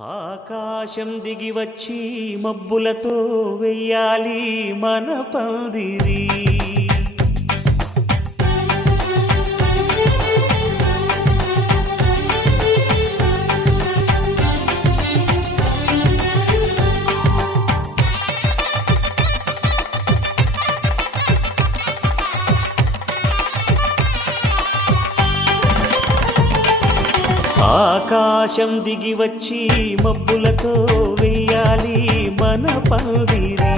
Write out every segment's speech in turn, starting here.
ఆకాశం దిగి వచ్చి మబ్బులతో వెయ్యాలి మన పందిరి. ఆకాశం దిగి వచ్చి మబ్బులతో వెయ్యాలి మన పందిరి.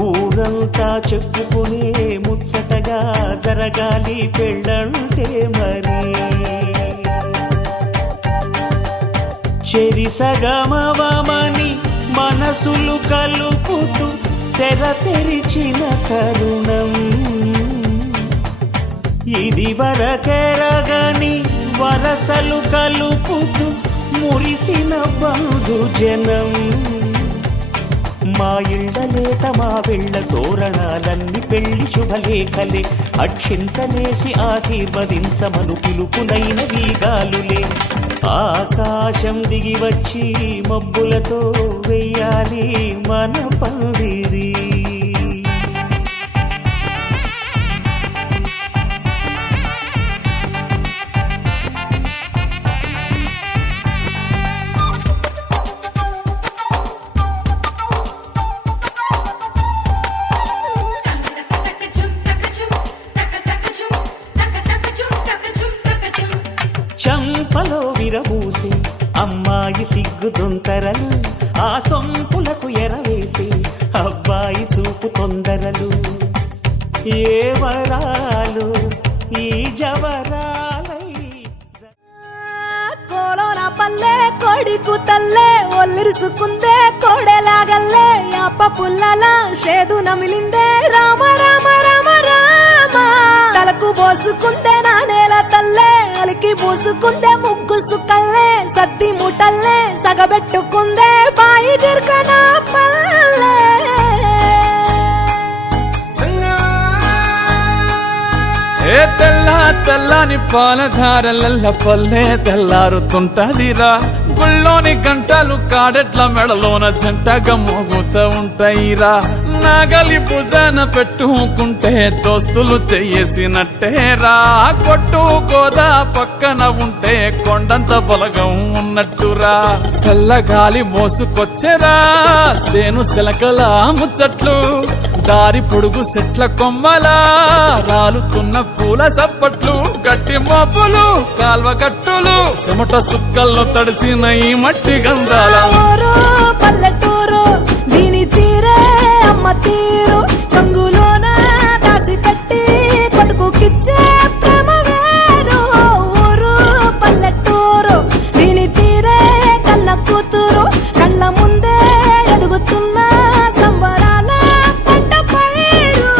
ఊరంతా చెప్పుకునే ముచ్చటగా జరగాలి పెళ్ళంటే మరి. చెరిసగమవమని మనసులు కలుపుతూ తెర తెరిచిన తరుణం ఇది వరకెరగని వరసలు కలుపుతూ మురిసిన బంధుజనం. మా ఇళ్ళలేత మా వెళ్ళ తోరణాలన్నీ పెళ్లి శుభలేఖలే. అక్షింతలేసి ఆశీర్వదించమను పిలుపునైన వీగాలులే. ఆకాశం దిగి వచ్చి మబ్బులతో వెయ్యాలి మన పందిరి. చంపలో విరబూసి అమ్మాయి సిగ్గుదొంతరలు, ఆ సొంపులకు ఎరవేసి అబ్బాయి చూపు తొందరలు. ఏ వరాలు ఈ జవరాలై. కోలోన పల్లె కొడికు తల్లే ఒల్లిరుసుకుందే కోడెలాగల్లే. అప్ప పుల్లల షేదు నమిలిందే రామ రామ రామ రామ. తలకు పోసుకుందే నా నేల తల్లే, అలికి పూసుకుందే ముగ్గు సుక్కల్లే. సద్ది ముటల్లే సగబెట్టుకుందే బాయి దిర్గన పల్లె. ఏ తెల్ల తెల్లని పాలధారలల్ల పల్లె తెల్లారుతుంటదిరా. గుళ్ళోని గంటలు కాడెట్ల మెడలోన జంటగా మోగుతూ ఉంటాయిరా. నాగలి భుజాన పెట్టుకుంటే దోస్తులు చెయ్యేసినట్టేరా. కొట్టు గోదా పక్కన ఉంటే కొండంత బలగం ఉన్నట్టురా. చల్లగాలి మోసుకొచ్చేరా సేను శిలకల ముచ్చట్లు. దారి పొడుగు చెట్ల కొమ్మలా రాలుతున్న పూల సప్పట్లు. గట్టి మోపులు కాల్వ గట్టులు చెమట సుక్కల్లో తడిసిన ఈ మట్టి గంధాల. పల్లెటూరు దీని తీరే అమ్మ తీరు. కంగులోన దాసి పెట్టి కొడుకుకిచ్చే ప్రేమ వేరు. ఊరు పల్లెటూరు దీని తీరే కన్న కూతురు. కళ్ళ ముందే ఎదుగుతున్న సంబరాల పంట పైరు.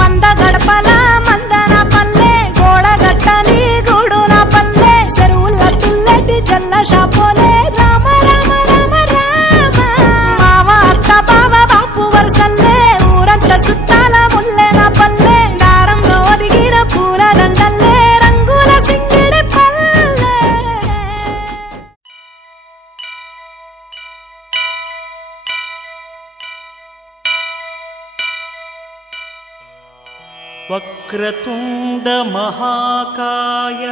వంద గడపల మందన పల్లె, గోడ గట్టని గూడు నా పల్లె. చెరువుల తుల్లటి జల్ల షాపోలే రామ రామ రామ రామ. మామ అత్త బావ బాపు వరసల్లే ఊరంత సుట్టాల ముల్లె నా పల్లె. దారంలో ఒదిగిన పూల దండల్లే రంగుల సింగిడి పల్లె. వక్రతుండ మహాకాయ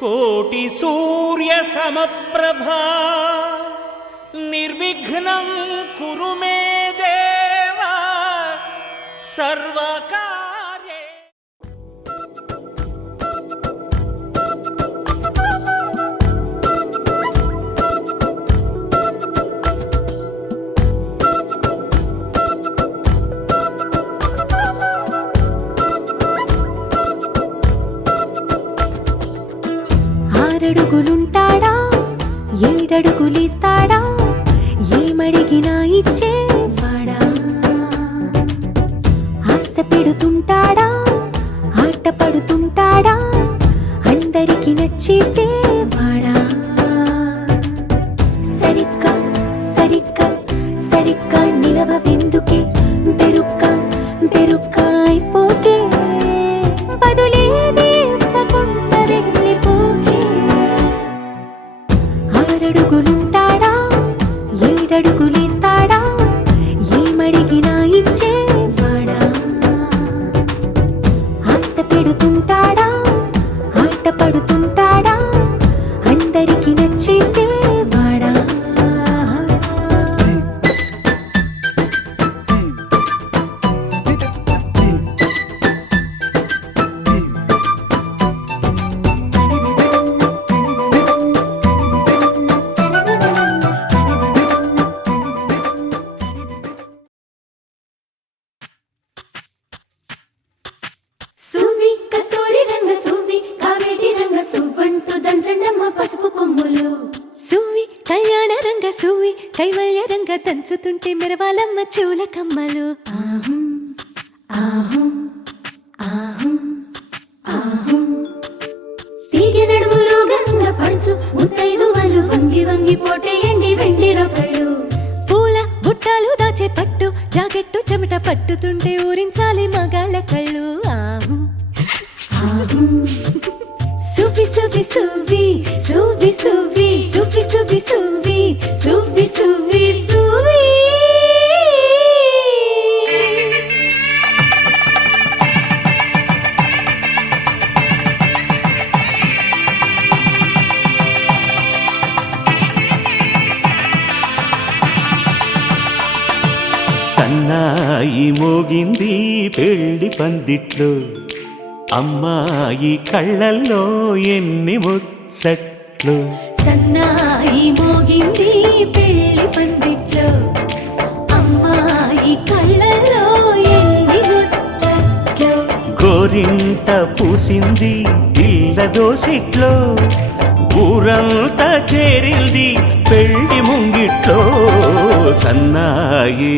కోటి సూర్య సమప్రభా. నిర్విఘ్నం కురు మే దేవ సర్వకార్యే. ఆరడుగులుంటాడా ఏడడుగులిస్తాడా, ఏమడిగినా ఇచ్చేవాడా. ఆశ పెడుతుంటాడా ఆట పడుతుంటాడా, అందరికి నచ్చేసేవాడా. సరిగ్గా సరిగ్గా సరిగ్గా నిలవవెందుకే బెరుక్క బెరుక్క అయిపోతే బదులే పెడుతుంటాడా ఆట పడుతుంటాడా అందరికి నచ్చేసేవాడా సువ్వి కస్తూరి రంగ సువ్వి కావేటి రంగ సువ్వంటూ దంచండమ్మ పసుపు కొమ్ములు సువ్వి కళ్యాణ రంగ సువ్వి కైవల్య రంగ దంచుతుంటే మెరవాలమ్మ చెవుల కమ్మలు ఆహుం ఆహుం ఆహుం ఆహుం తీగె నడుములు గంగ పడుచు ముత్తైదువలు వంగి వంగి పోటేయండి వెండి రొకళ్ళు పూల బుట్టాలు దాచే పట్టు జాకెట్టు చెమట పట్టుతుంటే ఊరించాలి మగాళ్ళ కళ్ళు ఆహు ఆహు సువ్వి సువ్వి సువ్వి సువ్వి సువ్వి సువ్వి సువ్వి సువ్వి సువ్వి సువ్వి సువ్వి సన్నాయి మోగింది పెళ్లి పందిట్లో అమ్మాయి కళ్ళల్లో ఎన్ని ముచ్చట్లు సన్నాయి మోగింది పెళ్లి పందిట్లో అమ్మాయి కళ్ళలో ఎన్ని ముచ్చట్లు గోరింట పూసింది పిల్ల దోసిట్లో ఊరంతా చేరింది పెళ్లి ముంగిట్లో సన్నాయి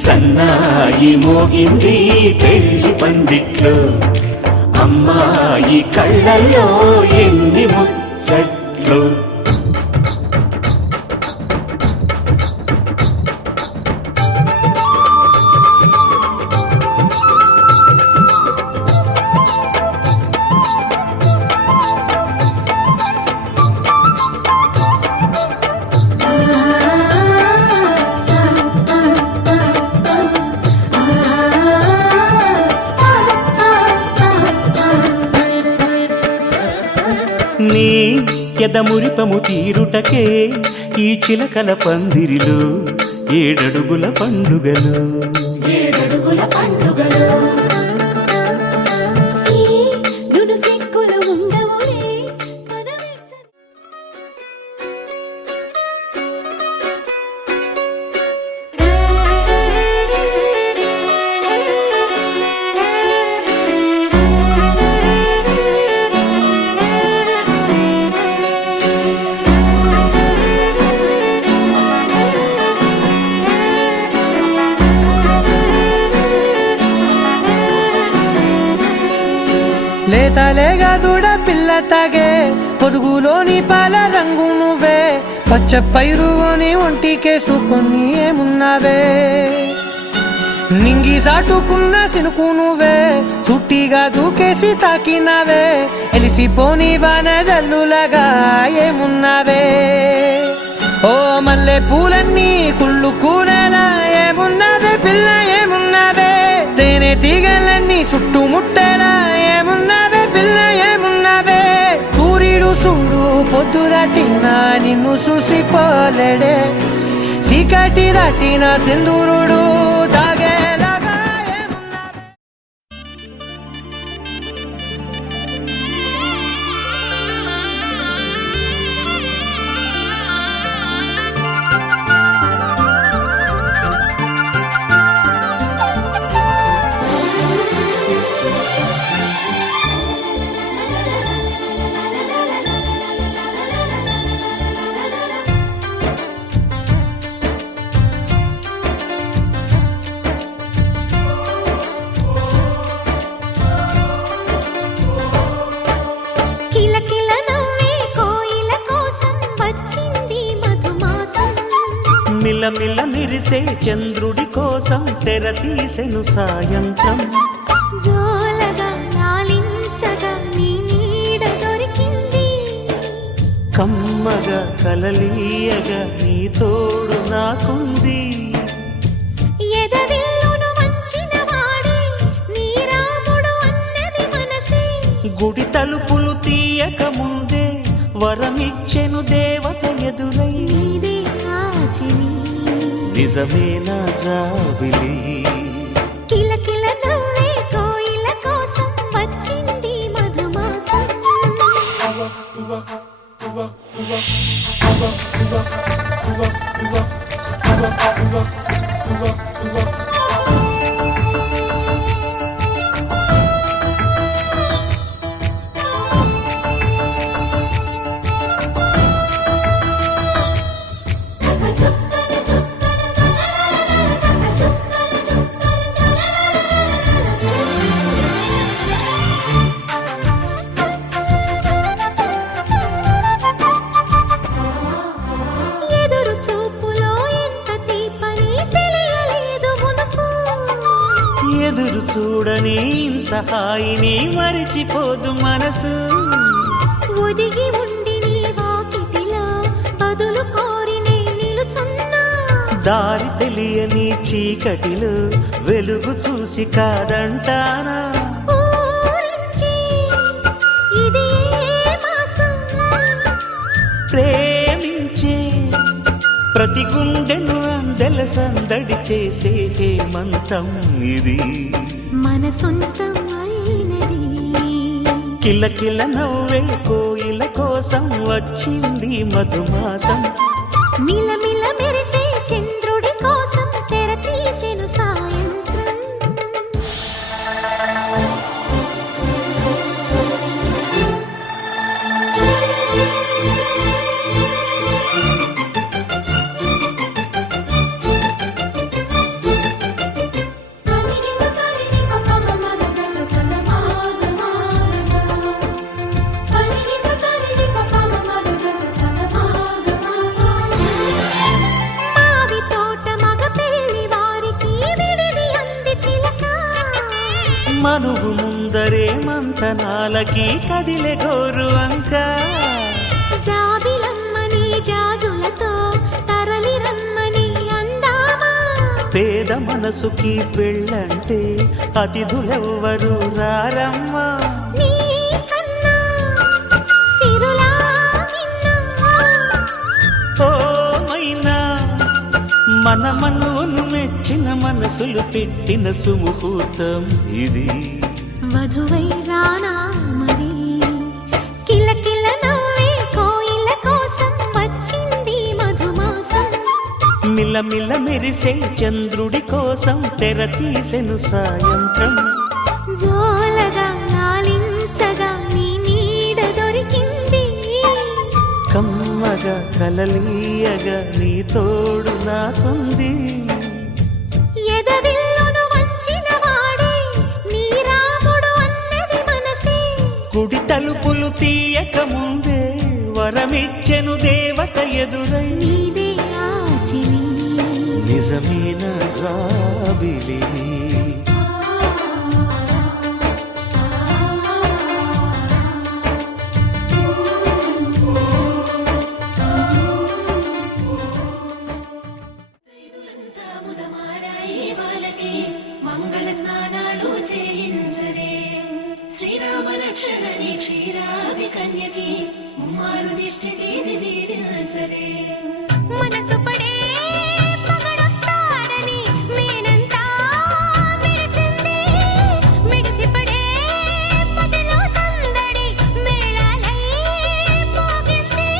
సన్నాయి మోగింది పెళ్లి పందిట్లో అమ్మాయి కళ్ళల్లో ఎన్ని ముచ్చట్లు నీ ఎదమురిపము తీరుటకే ఈ చిలకల పందిరిలో ఏడడుగుల పండుగలు ఏడడుగుల పండుగలు ఈ నును సిక్కులు ఉండవులే తన వెచ్చని లేతలేగా దూడ పిల్ల తాగే పొదుగులోని పాల రంగు నువ్వే పచ్చ పైరుని ఒంటికేసుకొని ఏమున్నావే నింగి సాటుకున్న సినుకు నువ్వే చుట్టిగా దూకేసి తాకినావే ఎలిసిపోని వాన జల్లులగా ఏమున్నావే ఓ మల్లె పూలన్నీ కుళ్ళు కూరలా ఏమున్నావే పిల్ల ఏమున్నావే తేనె తీగలన్నీ చుట్టుముట్టేలా ఏమున్నావే పిల్ల ఏమున్నావే సూర్యుడు చూడు పొద్దురాటిన నిన్ను చూసిపోలేడే చీకటి దాటిన సింధూరుడు దాగేలాగా ఏమున్నావే కిలకిల నవ్వే కోయిల కోసం వచ్చింది మధుమాసం మిలమిల మెరిసే చంద్రుడి కోసం తెర తీసెను సాయంత్రం జోలగా లాలించగా నీ నీడ దొరికింది కమ్మగా కలలీయగా నీ తోడు నాకుంది ఎదవిల్లును వంచిన వాడే నీ రాముడు అన్నె గుడి తలుపులు తీయక ముందే వరమిచ్చెను దేవత ఎదురై నీదే ఆచని నిజమేనా జాబిలి కిలకిల నవ్వే కోయిల కోసం వచ్చింది మధుమాసం ఎదురు చూపులో ఎంత తీపని తెలియలేదు మునుపు ఎదురు చూడని ఇంత హాయిని మరిచిపోదు మనసు ఒదిగి ఉండి నీ వాకిటిలో బదులు కోరి నే నిలుచున్నా దారి తెలియని చీకటిలో వెలుగు చూసి కాదంటానా ఊరించి ఇది ఏ మాసం ప్రేమించే ప్రతి గుండెను అందెల సందడి చేసే హేమంతం ఇది మన సొంతం అయినది కిలకిల నవ్వే కోయిల కోసం వచ్చింది మధుమాసం మిలమిల మెరిసే చంద్రుడి కోసం తెర తీసెను సాయంత్రం మావి తోట మగ పెళ్లి వారికి విడిది అంది చిలక మనువు ముందరే మంతనాలకి కదిలే గోరు అంక జాబిలమ్మని జాజులతో తరలి రమ్మని అందామా పేద మనసుకి పెళ్ళంటే అతిథులెవ్వరు రారమ్మా నీ కన్నా సిరులా నిన్నా ఓ మైనా మన మనువును మెచ్చిన మనసులు పెట్టిన సుముహూర్తం ఇది వధువై రానా మరి కిలకిల నవ్వే కోయిల కోసం వచ్చింది మధుమాసం మిలమిల మెరిసే చంద్రుడి కోసం తెర తీసెను సాయంత్రం జోలగా లాలించగా నీ నీడ దొరికింది కమ్మగా కలలీయగా నీ తోడు నాకుంది ఎదవిల్లును వంచిన వాడే నీ రాముడు అన్నది మనసే గుడి తలుపులు తీయక ముందే వరమిచ్చెను దేవత ఎదురై నీదే ఆచని నిజమేన జాబిలి మంగళ స్నానాలు చేయించరే శ్రీరామ రక్షణని క్షీరాది కన్యకి ముమ్మారు దిష్టి తీసి దీవించరే మనసు పడే మగడొస్తాడని మేనంతా మెరిసింది మిడిసిపడే మదిలో సందడి మేళాలై మోగింది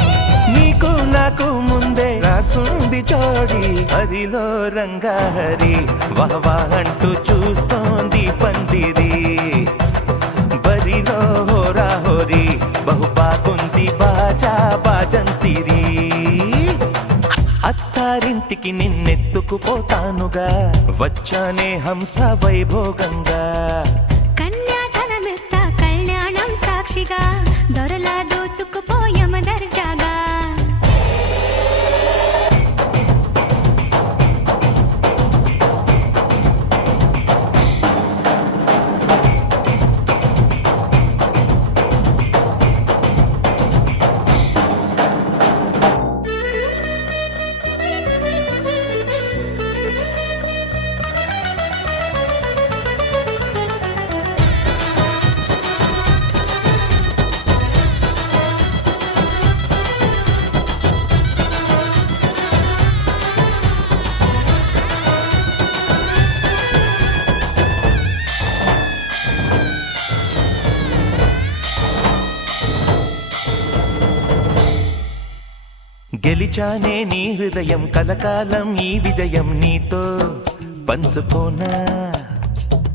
నీకు నాకు ముందే రాసుంది జోడి హరిలో రంగాహరి వహవా అంటూ చూస్తోంది పందిరి బరిలో హోరా హోరి బహు బాగుంది బాజా బాజంతిరి అత్తారింటికి నిన్నెత్తుకుపోతానుగా వచ్చానే హంస వైభోగంగా కన్యాధనమిస్తా కళ్యాణం సాక్షిగా దొరలా దోచుకుపోయమ దర్జాగా గెలిచానే నీ హృదయం కలకాలం ఈ విజయం నీతో పంచుకోనా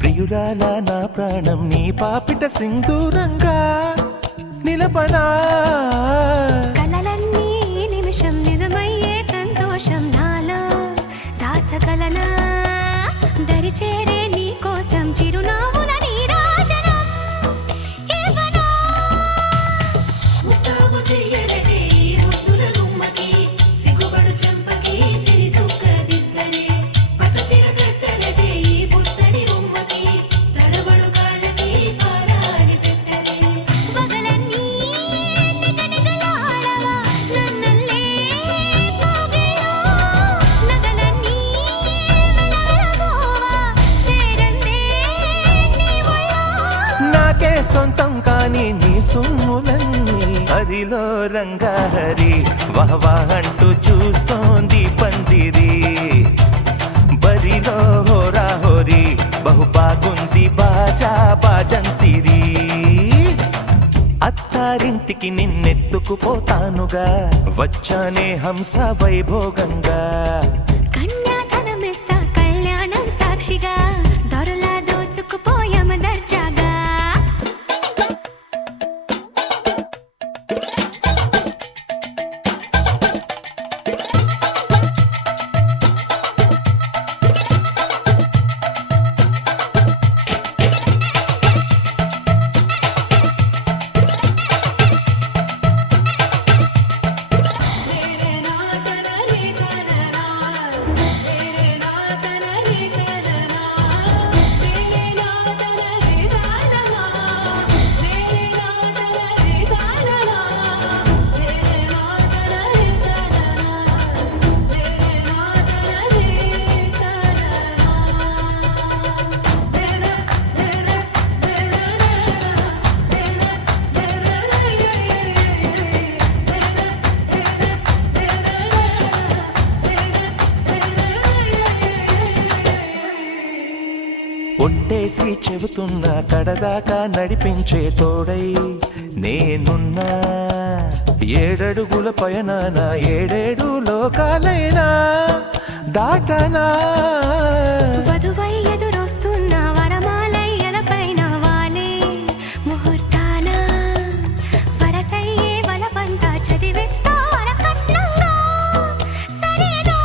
ప్రియురాలా నా ప్రాణం నీ పాపిట సింధూరంగా నిలపనా కలలన్నీ నిమిషం నిజమయ్యే సంతోషం నాలో దాచగలనా దరిచేరే నీ కోసం చిరునవ్వుల నీరాజనం ఇవ్వనా ముస్తాబు చెయ్యరటే ఈ ముద్దుల గుమ్మకి సిగ్గుపడు చెంపకి సిరి చుక్క దిద్దరే పట్టు చీర కట్టరటే ఈ పుత్తడి బొమ్మకి తడబడు కాళ్ళకి పారాడి పెట్టరే పగలన్నీ నిగనిగలాడవా నన్నల్లే పోగేలో నగలన్నీ వెలవెలబోవా చేరందే నీ ఒళ్ళో నాకే సొంతం కాని నీ సొమ్ములన్నీ హరిలో రంగాహరి వహవా అంటూ చూస్తోంది పందిరి బరిలో హోరా హోరి బహు బాగుంది బాజా బాజంతిరి అత్తారింటికి నిన్నెత్తుకుపోతానుగా వచ్చానే హంస వైభోగంగా కన్యాధనమిస్తా కళ్యాణం సాక్షిగా దొరలా దోచుకుపోయామ దర్జాగా ఒట్టేసి చెబుతున్నా కడదాకా నడిపించే తోడై నేనున్నా ఏడడుగుల పయనాన ఏడేడు లోకాలైనా దాటనా వధువై ఎదురొస్తున్న వరమాలయ్యలపైన వాలే ముహూర్తాన వరసయ్యే వలపంతా చదివిస్తా వరకట్నంగా సరేనా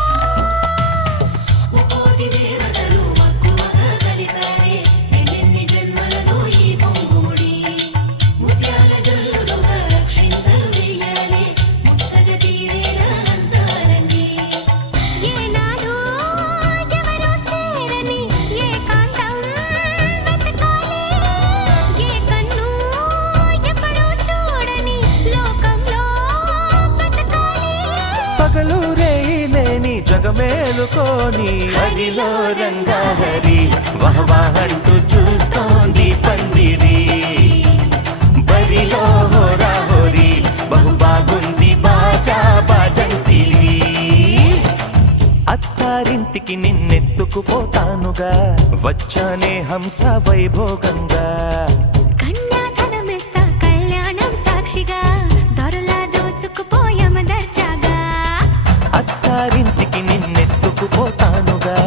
ముకోటి దేవతలు మక్కువగా కలిపారే ఎన్నెన్ని జన్మలలో ఈ పొంగుముడి ముత్యాల జల్లులుగా క్షింతలు వేయాలి ముచ్చట తీరేలా అంతారండి ఏనాడు ఎవరో చేరని ఏకాంతం వెతకాలి ఏ కన్ను ఎప్పుడూ చూడని లోకంలో బతకాలి పగలు రేయి లేని జగమేలుకోని హరిలో రంగాహరి వహవా అంటూ చూస్తోంది పందిరి బరిలో హోరా హోరి బహు బాగుంది బాజా బాజంతిరి అత్తారింటికి నిన్నెత్తుకుపోతానుగా వచ్చానే హంస వైభోగంగా కన్యాధనమిస్తా కళ్యాణం సాక్షిగా దొరలా దోచుకుపోయామ దర్జాగా అత్తారింటికి నిన్నెత్తుకుపోతానుగా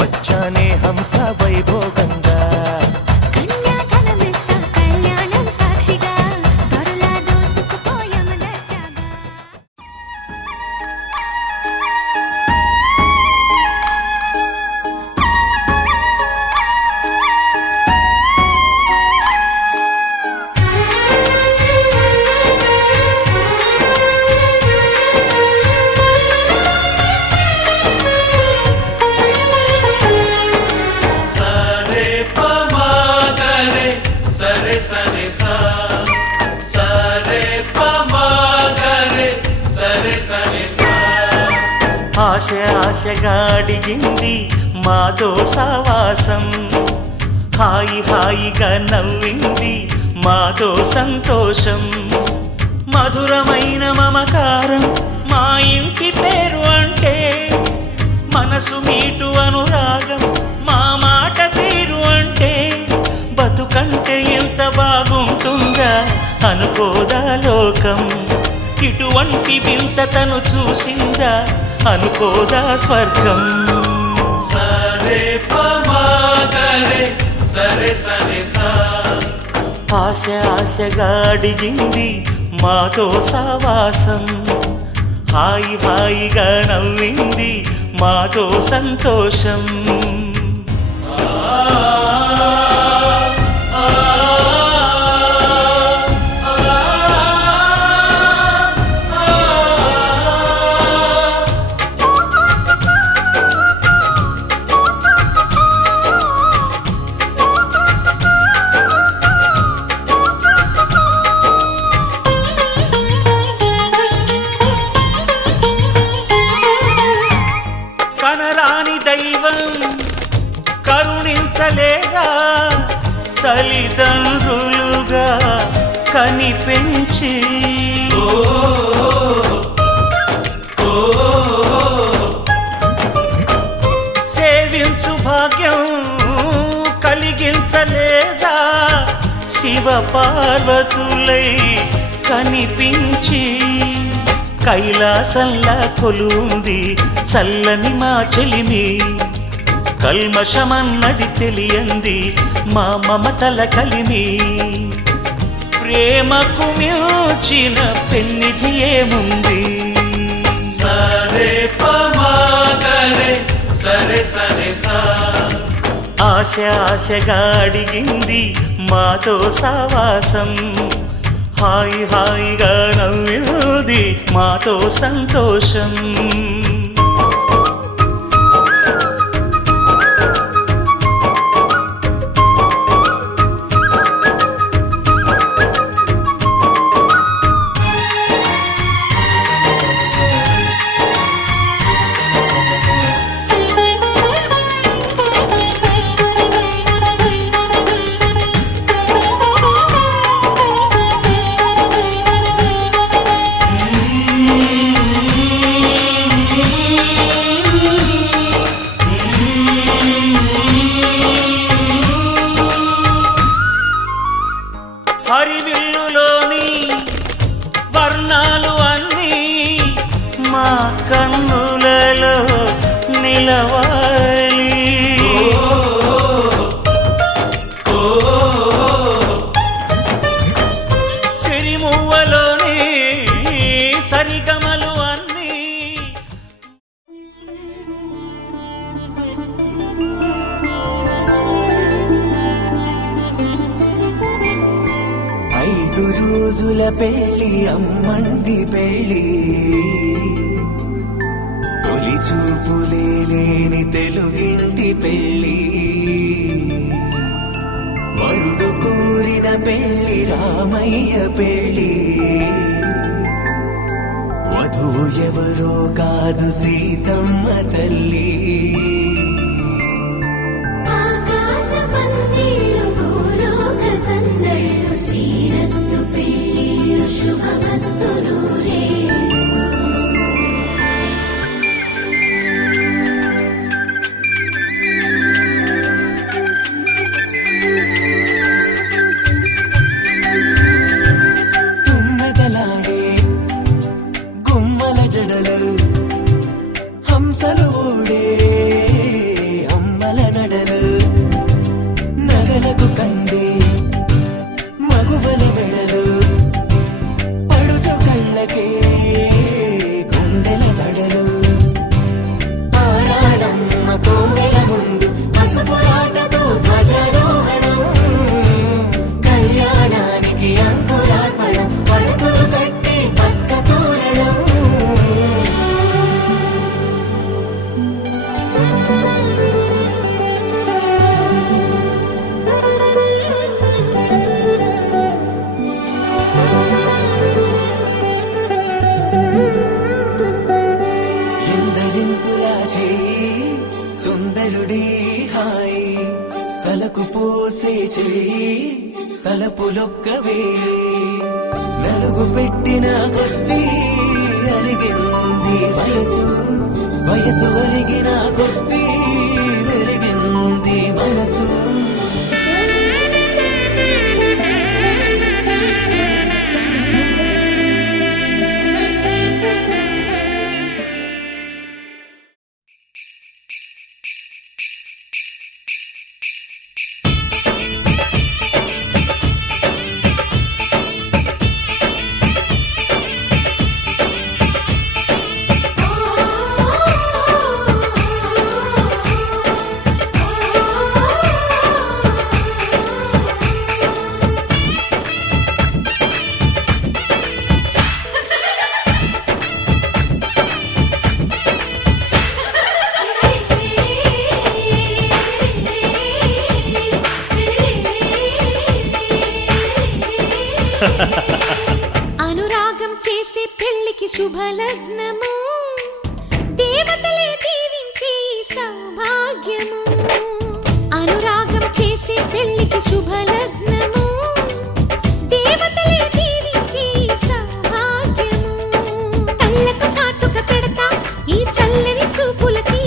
వచ్చానే హంస వైభోగంగా కన్యాధనమిస్తా కళ్యాణం సాక్షిగా దొరలా దోచుకుపోయామ దర్జాగా సరే పమాగరే సరే సరే సా సరే పమాగరే సరే సరే సా ఆశ ఆశగా అడిగింది మాతో సావాసం హాయి హాయిగా నవ్వింది మాతో సంతోషం మధురమైన మమకారం మా ఇంటి పేరు అంటే మనసు మీటు అనురాగం మా మాట తీరు అంటే బతుకంటే ఎంత బాగుంటుందా అనుకోదా లోకం ఇటువంటి వింతతను చూసిందా అనుకోదా స్వర్గం సరే పమాగరే సరే సరే సా ఆశ ఆశగా అడిగింది మాతో సావాసం హాయి హాయిగా నవ్వింది మాతో సంతోషం కనరాని దైవం కరుణించలేగా తల్లిదండ్రులుగా కనిపెంచి సేవించు భాగ్యం కలిగించలేదా శివ పార్వతులై కనిపించి కైలాసంలా కొలుంది చల్లని మా చెలిమి కల్మషమన్నది తెలియంది మా మమతల కలిమి ప్రేమకు మించిన పెన్నిధి ఏముంది సరే పమాగరే సరే సరే సా ఆశ ఆశగా అడిగింది మాతో సావాసం హాయి హాయిగా నవ్వింది మాతో సంతోషం హరివిల్లులోని వర్ణాలు అన్నీ మా కన్నులలో నిలవాలి సిరిమువ్వలోని సరిగమలు అన్నీ ఐదు రోజుల పెళ్ళి అమ్మండి పెళ్ళి తొలి చూపులే లేని తెలుగింటి పెళ్ళి వరుడు కోరిన పెళ్ళి రామయ్య పెళ్ళి వధువు ఎవరో కాదు సీతమ్మ తల్లి ఆకాశ పందిళ్ళు భూలోక సందళ్ళు శ్రీరస్తు పెళ్ళిళ్ళు శుభమస్తు నూరే తుమ్మెదలాడే గుమ్మల జడలు హంసలు ఊడే అమ్మల నడలు నగలకు కందే మగువల మెడలు పడుచు కళ్ళకే గుండెల తడలు ఆరాడమ్మ కోవెల ముందు పసుపు ఆటతో ధ్వజారోహణం కళ్యాణానికి అంకురార్పణం పడకలు కట్టి పచ్చ తోరణం ఎందరింతులా చేయి సుందరుడి హాయి తలకు పోసే చేయి తలపులొక్కవే నలుగు పెట్టిన కొద్దీ అరిగింది వయసు వయసు అరిగిన కొద్దీ పెరిగింది మనసు అనురాగం చేసే పెళ్లికి శుభలగ్నము దేవతలే దీవించే సౌభాగ్యము అనురాగం చేసే పెళ్లికి శుభలగ్నము దేవతలే దీవించే సౌభాగ్యము కళ్ళకు కాటుక పెడతా ఈ చల్లని చూపులకి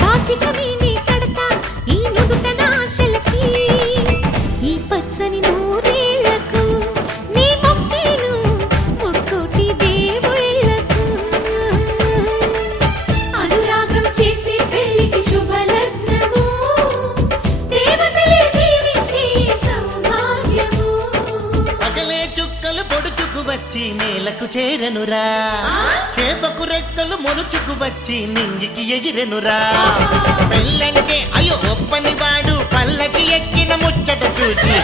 బాసిక నేనే కడతా ఈ నుదుటన ఆశలకి ఈ పచ్చని నూరేళ్లకు నీ మొక్కేను ముక్కోటి దేవుళ్ళకు అనురాగం చేసే పెళ్లికి శుభలగ్నము దేవతలే దీవించే సౌభాగ్యము పగలే చుక్కలు పొడుచుకు వచ్చి నేలకు చేరనురా చేపకు రెక్కలు మొలుచుకు వచ్చి నింగికి ఎగిరెనురా పెళ్ళంటే అయ్యో ఒప్పని వాడు పల్లకి ఎక్కిన ముచ్చట చూసి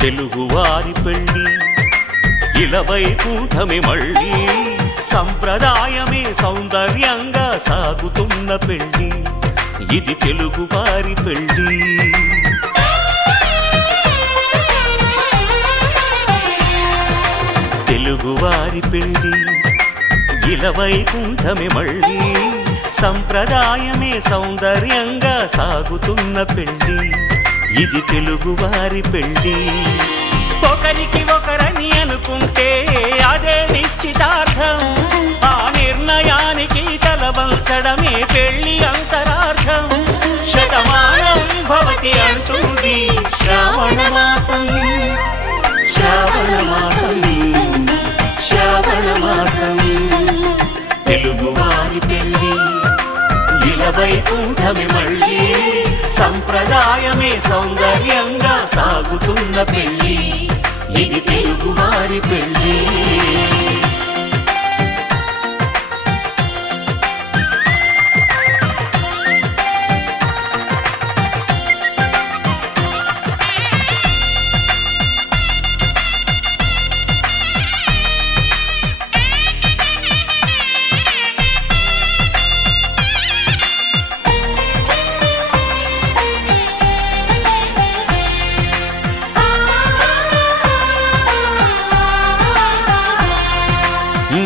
తెలుగువారి పెళ్ళి ఇలవై కూటమి మళ్ళీ సంప్రదాయమే సౌందర్యంగా సాగుతున్న పెళ్ళి ఇది తెలుగువారి పెళ్ళి తెలుగువారి పెళ్ళి ఇలవై కూటమి మళ్ళీ సంప్రదాయమే సౌందర్యంగా సాగుతున్న పెళ్ళి ఇది తెలుగువారి పెళ్ళి ఒకరికి ఒకరని అనుకుంటే అదే నిశ్చితార్థం ఆ నిర్ణయానికి తలవంచడమే పెళ్ళి అంతరార్థం శతమానం భవతి అంటుంది శ్రావణ మాసం శ్రావణ మాసం శ్రావణ మాసం తెలుగువారి పెళ్ళి ఇలవై కూటమి మళ్ళీ సంప్రదాయమే సౌందర్యంగా సాగుతున్న పెళ్ళి ఇది తెలుగువారి పెళ్ళి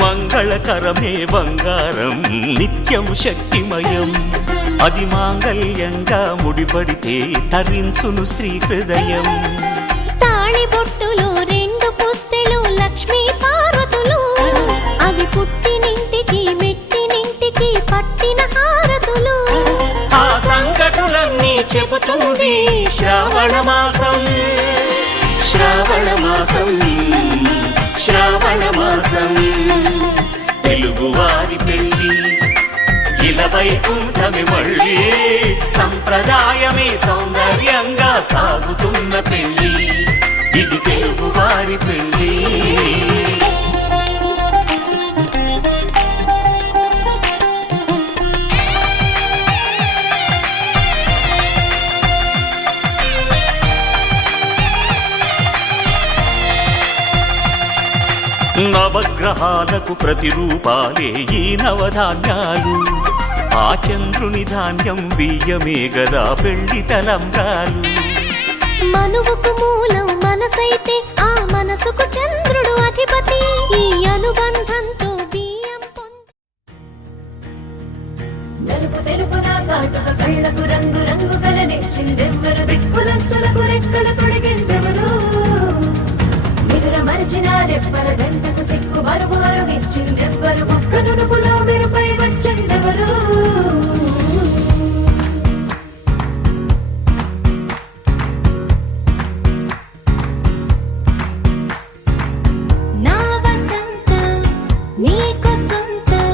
మంగళకరమే బంగారం నిత్యం శక్తిమయం అది మాంగళ్యంగా ముడిపడితే తరించును స్త్రీ హృదయం. తాళి బొట్టులు రెండు పుస్తెలు లక్ష్మీ పార్వతులు అవి పుట్టినింటికి మెట్టినింటికి పట్టిన హారతులు. ఆ సంకటులన్నీ చెబుతుంది శ్రావణ మాసం, శ్రావణ మాసం, శ్రావణ మాసం. తెలుగువారి పెళ్ళి ఇలా వైకుంఠమి మళ్ళీ సంప్రదాయమే సౌందర్యంగా సాగుతున్న పెళ్ళి, ఇది తెలుగువారి పెళ్ళి. నవగ్రహాలకు ప్రతిరూపాలే ఈ నవధాన్యాలు. ఆ చంద్రుని ధాన్యం బియ్యమే గదా పెళ్లి తలంబ్రాలు. మనువుకు మూలం మనసైతే ఆ మనసుకు చంద్రుడు అధిపతి. ఈ అనుబంధంతో బియ్యం నలుపు తెలుపున కాటుక కళ్ళకు రంగు రంగు కలనిచ్చిందెవ్వరు దిక్కులంచులకు రెక్కలు తొడిగిందెవరు నిదుర మరిచిన రెప్పల జంటకు సిక్కు మరుమారు ఇచ్చిందెవ్వరు ఒక్క నునుపులో మెరుపై వచ్చిందెవరు నా వసంతం నీకు సొంతం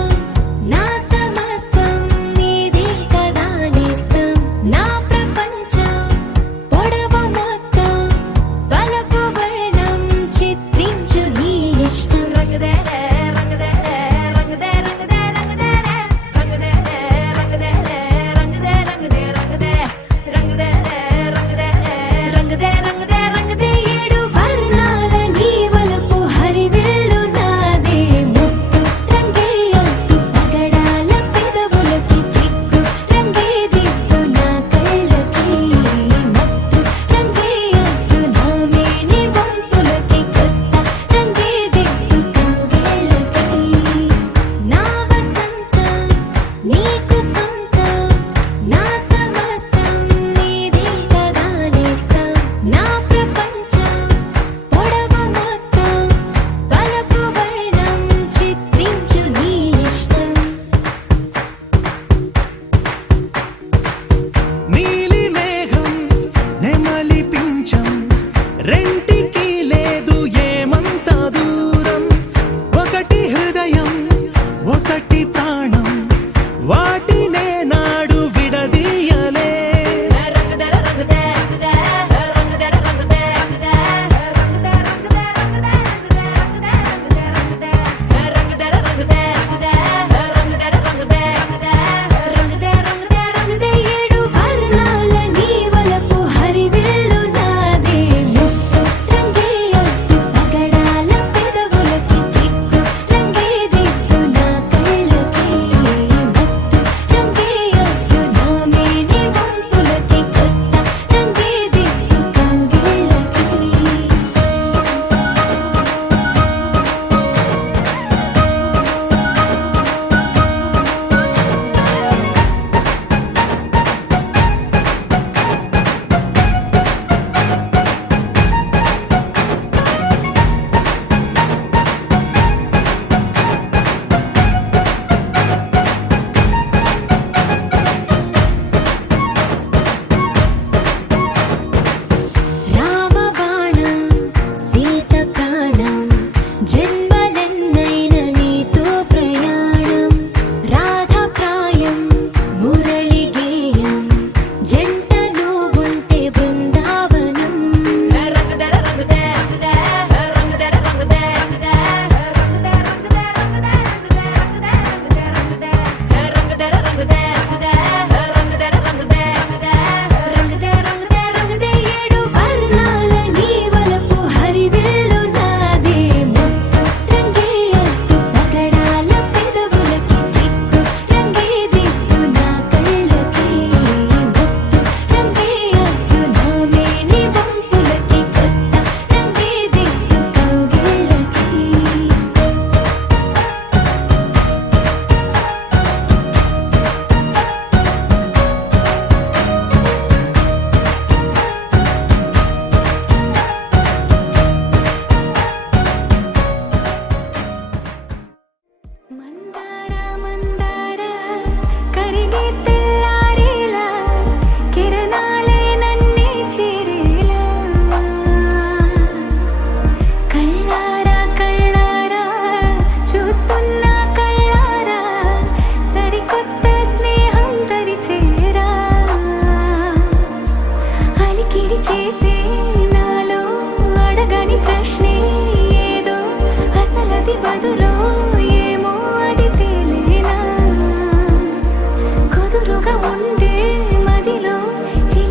నా సమస్తం నీది కదా నేస్తం నా ప్రపంచం పొడవు మొత్తం వలపు వర్ణం చిత్రించు నీ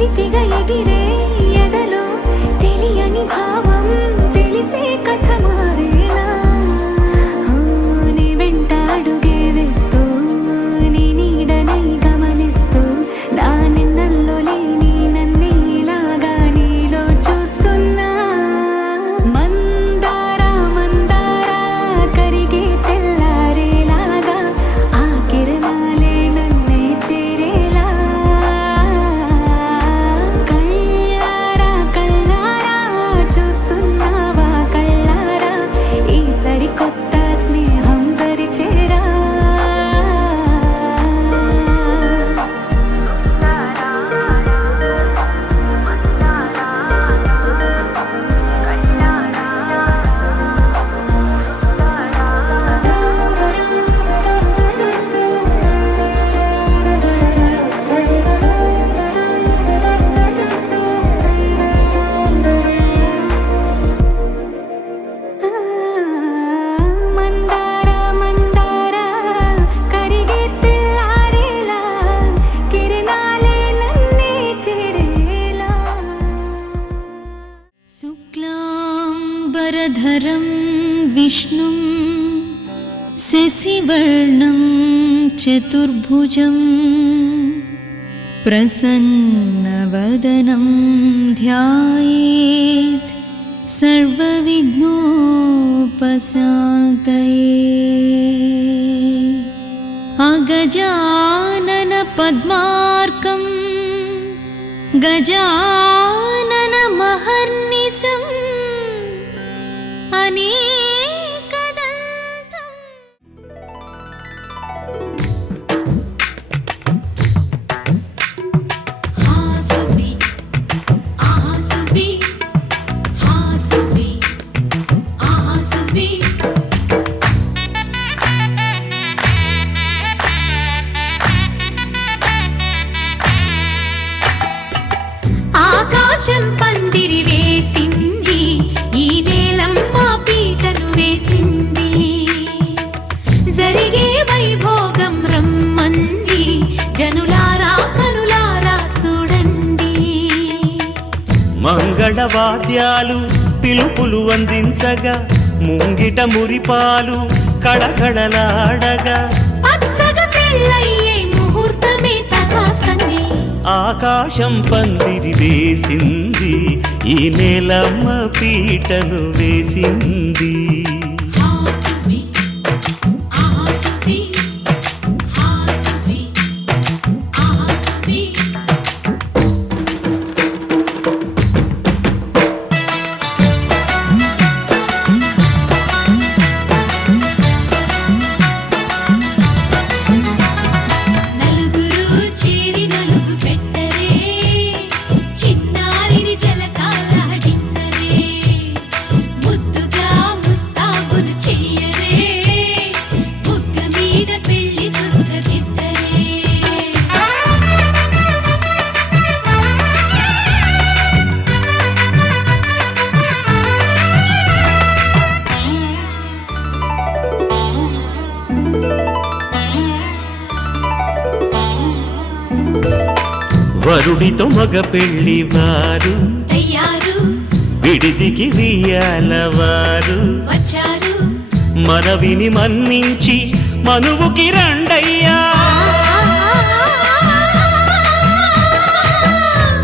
చిలిపిగా ఎగిరే ఎదలో తెలియని భావం తెలిసే కథ మారేలా నీ వెంట అడుగే వేస్తూ నీ నీడనై గమనిస్తూ నా నిన్నల్లో లేని నన్నే ఇలాగా నీలో చూస్తున్నా మందారా మందారా కరిగే తెల్లారేలాగా ఆ కిరణాలే నన్నే చేరేలా కళ్ళారా కళ్ళారా చూస్తున్నావా కళ్ళారా ఈ సరికొత్త స్నేహం పరిచేరా మందారా మందారా కరిగే తెల్లారేలా కిరణాలే నన్నే చేరేలా శుక్లాంబరధరం విష్ణుం శశివర్ణం చతుర్భుజం ప్రసన్నవదనం ధ్యాయేత్ సర్వవిఘ్నోపశాంతయే అగజానన పద్మార్కం గజానన మహర్నిశం అనేకదంతం హాసుబి ఆసుబి హాసుబి ఆసుబి ఆకాశం పందిరి వేసింది ఈ నేలమ్మ పీటను వేసింది జరిగే వైభోగం రమ్మంది జనులారా కనులారా చూడండి మంగళవాద్యాలు పిలుపులు అందించగా ముంగిట మురిపాలు కళకళలాడగా పచ్చగా పెళ్ళయ్యే ముహూర్తమే తగాస్తుంది ఆకాశం పందిరి వేసింది ఈ నేలమ్మ పీటను వేసింది హాసుబి ఆసుబి హాసుబి ఆసుబి నలుగురు చేరి నలుగు పెట్టరే చిన్నారిని జలకాలాడించరే ముద్దుగా ముస్తాబులు చెయ్యరే బుగ్గ మీద పెళ్లి చుక్కదిద్దరే వరుడితో మగ పెళ్లి వారు తయారు విడిదికి వియ్యాలవారు వచ్చారు మనవిని మన్నించి మనువుకి రండయ్యా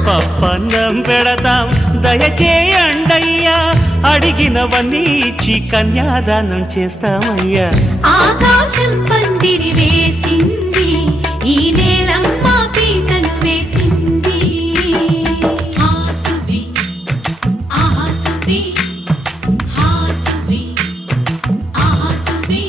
పప్పన్నం పెడతాం దయచేయండయ్యా అడిగినవన్నీ ఇచ్చి కన్యాదానం చేస్తామయ్యా ఆకాశం పందిరి వేసింది ఈ నేలమ్మ పీటను వేసింది హాసుబి ఆసుబి హాసుబి ఆసుబి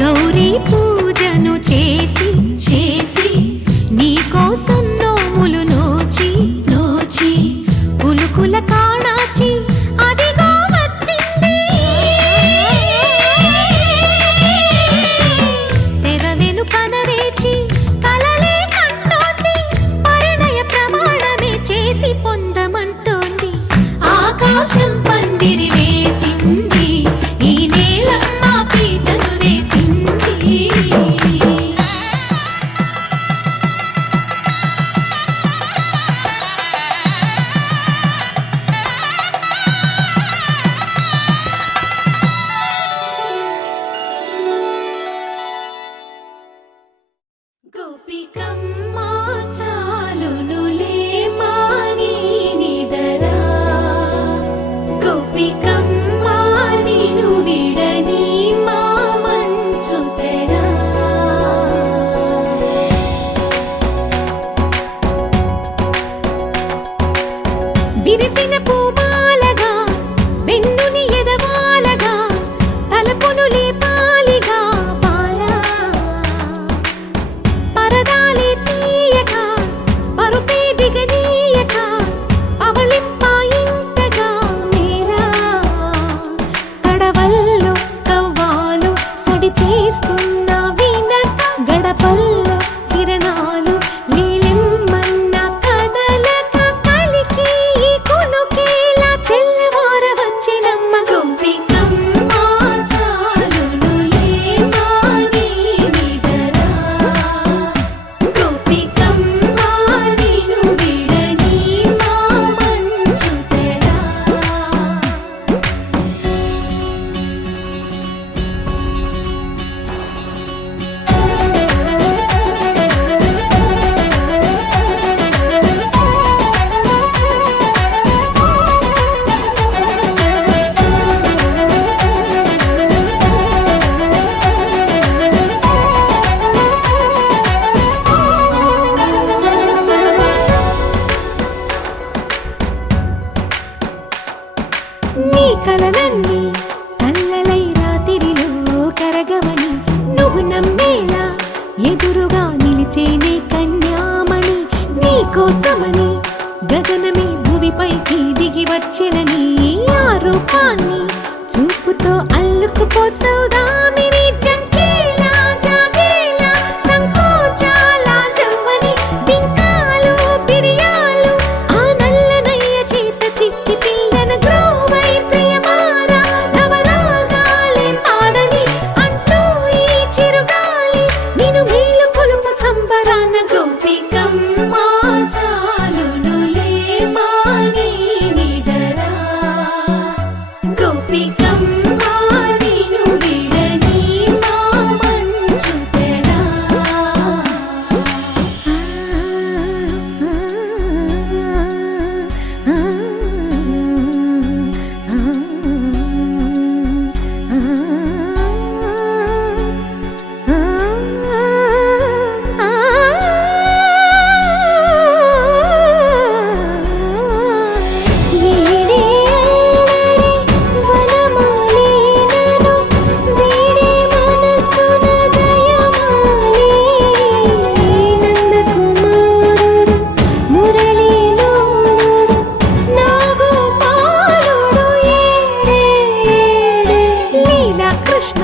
గౌరీ పూజను చేసి చేసి కోసమని గగనమే భూమిపైకి దిగి వచ్చినని ఆ రూపాన్ని చూపుతో అల్లుకుపోసౌదామిని జంకేలా జాగేలా సంకోచాల జవ్వని బింకాలు బిరియాలు ఆ నల్లనయ్య చేత చిక్కి పిల్లన గ్రోవై ప్రియమారా నవరాగాలే పాడని అంటూ ఈ చిరుగాలి నిన్ను మేలు కొలుపు సంబరాన గోపికమ్మ చాలునులే మాని నిదరా గోపికమ్మ నిన్ను విడని మా మంచు తెరా కృష్ణ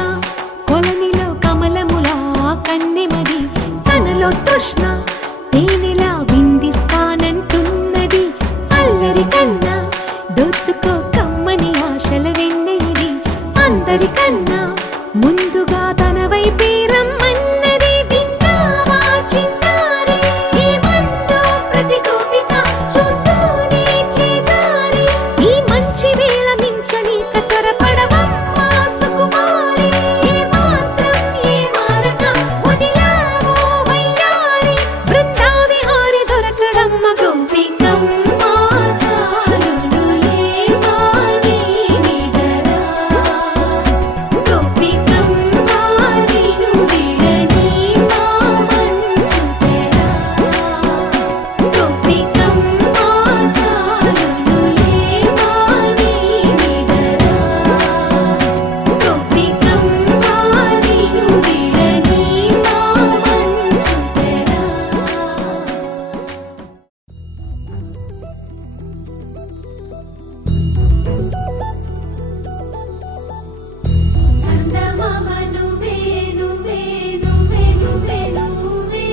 కొలనిలో కమలములా కన్నెమది తనలో తృష్ణ తేనెలా విందిస్తానంటున్నది అల్లరి కన్నా దోచుకో కమ్మని ఆశల వెన్నెయిది అందరికన్నా ముందుగా తన వైపే రమ్మన్నది విన్నావా చిన్నారి ఏమందో ప్రతి గోపిక చూస్తూనే చేజారి ఈ మంచి వేళ మించని కతరపడవమ్మా సుకుమారి ఏ మాత్రం ఏ మారక వదిలావో వయ్యారి బృందావిహారి దొరకడమ్మ గోపికమ్మ చాలునులే మాని నిదరా గోపికమ్మ నిన్ను విడని మా మంచు తెరా గోపికమ్మ చాలునులే మాని నిదరా గోపికమ్మ నిన్ను విడని మా మంచు తెరా చందమామ నువ్వే నువ్వే నువ్వే నువ్వే నువ్వే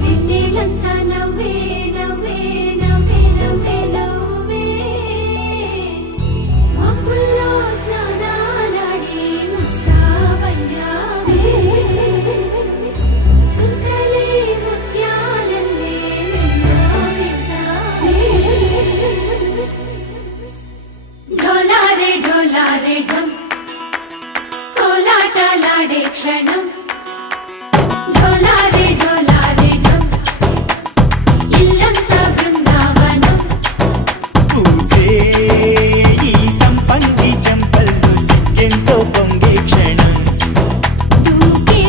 వెన్నెలంతా నవ్వే నవ్వే నవ్వే నవ్వే నవ్వే మబ్బుల్లో స్నానాలాడి ముస్తాబయ్యావే చుక్కలే ముత్యాలల్లే మెల్లావేశావే ఢోలారే ఢోలారే ఢం కోలాటలాడే క్షణం ఢోలారే ఢోలారే ఢం ఇల్లంతా బృందావనం పూసే ఈ సంపంగి చెంపల్లో సిగ్గెంతో పొంగే క్షణం దూకే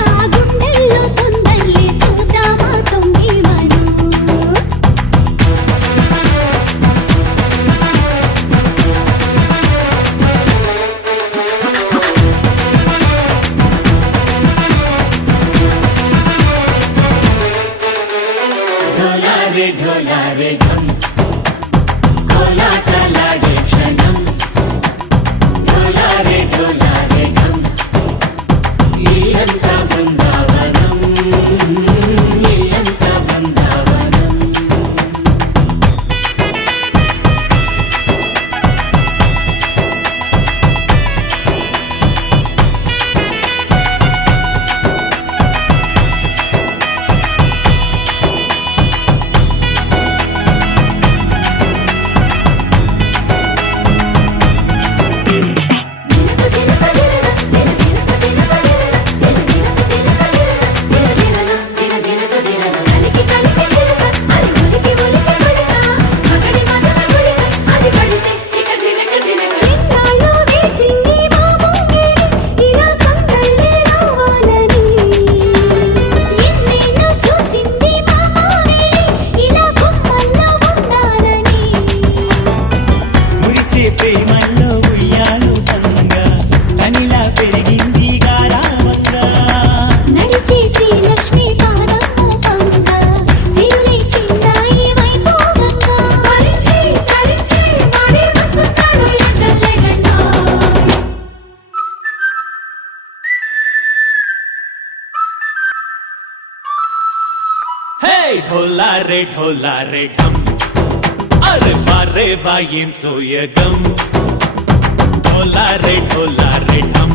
ఆ గుండెల్లో తొందల్లి చూద్దామా తొంగి మనం ఢోలారే ఢోలారే ఢం కోలాటలాడే క్షణం ఢోలారే ఢోలారే ఢం ఇల్లంతా బృందావనం ఇల్లంతా బృందావనం ढोला रे ढम अरे वारे वाइन सोयगम ढोला रे ढम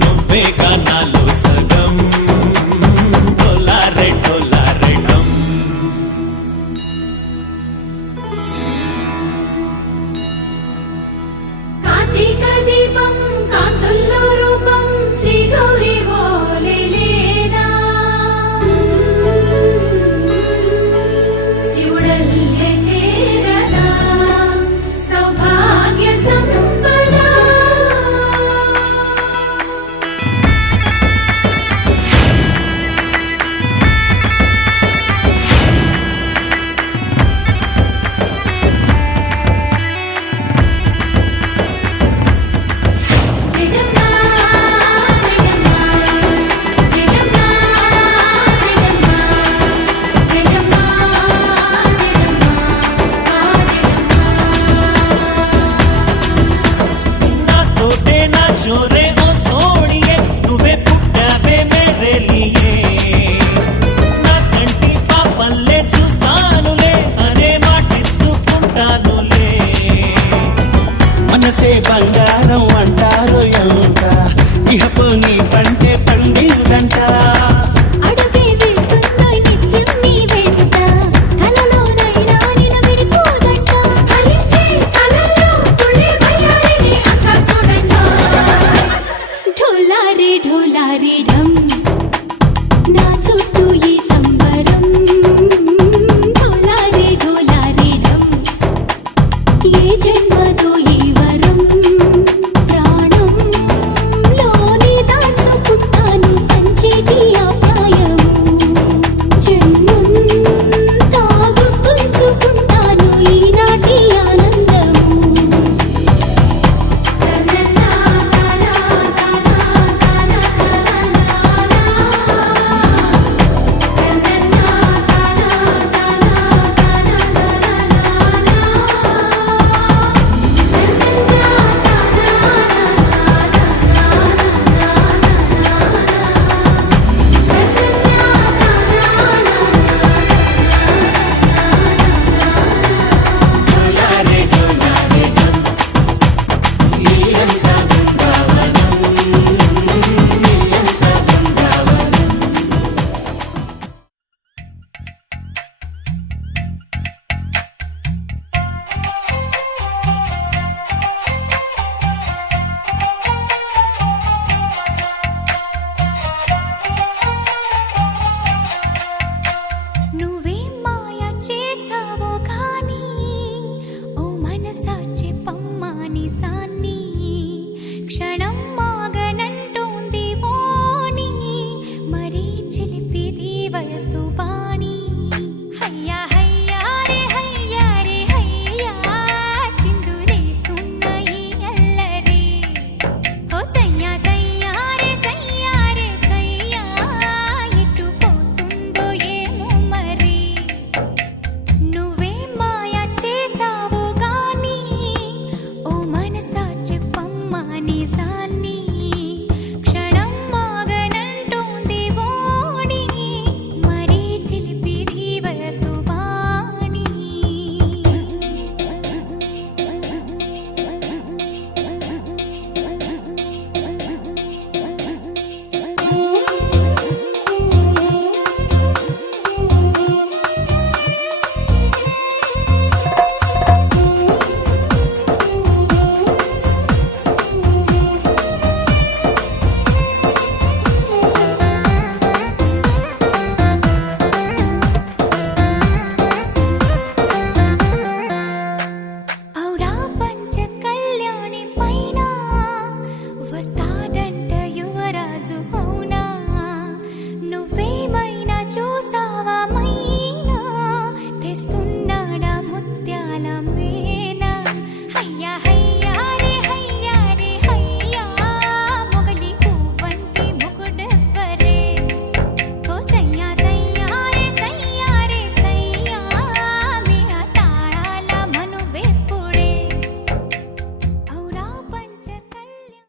నువ్వే గానాలో సగం ढोला रे ढम కార్తీక దీపం కాంతుల్లో రూపం శ్రీ గౌరీ ఓలేనా శివుడల్లే చేరదా సౌభాగ్య సంపద నాతోటే నా చోరే ఓ సోడియే నువ్వే పుట్టావే మేరే లియే నా కంటి పాపల్లే చూస్తానులే అనే మాటిచ్చుకుంటానులే మనసే బంగారం అంటారు ఎంత ఇహపు నీ పంటే పండిందంట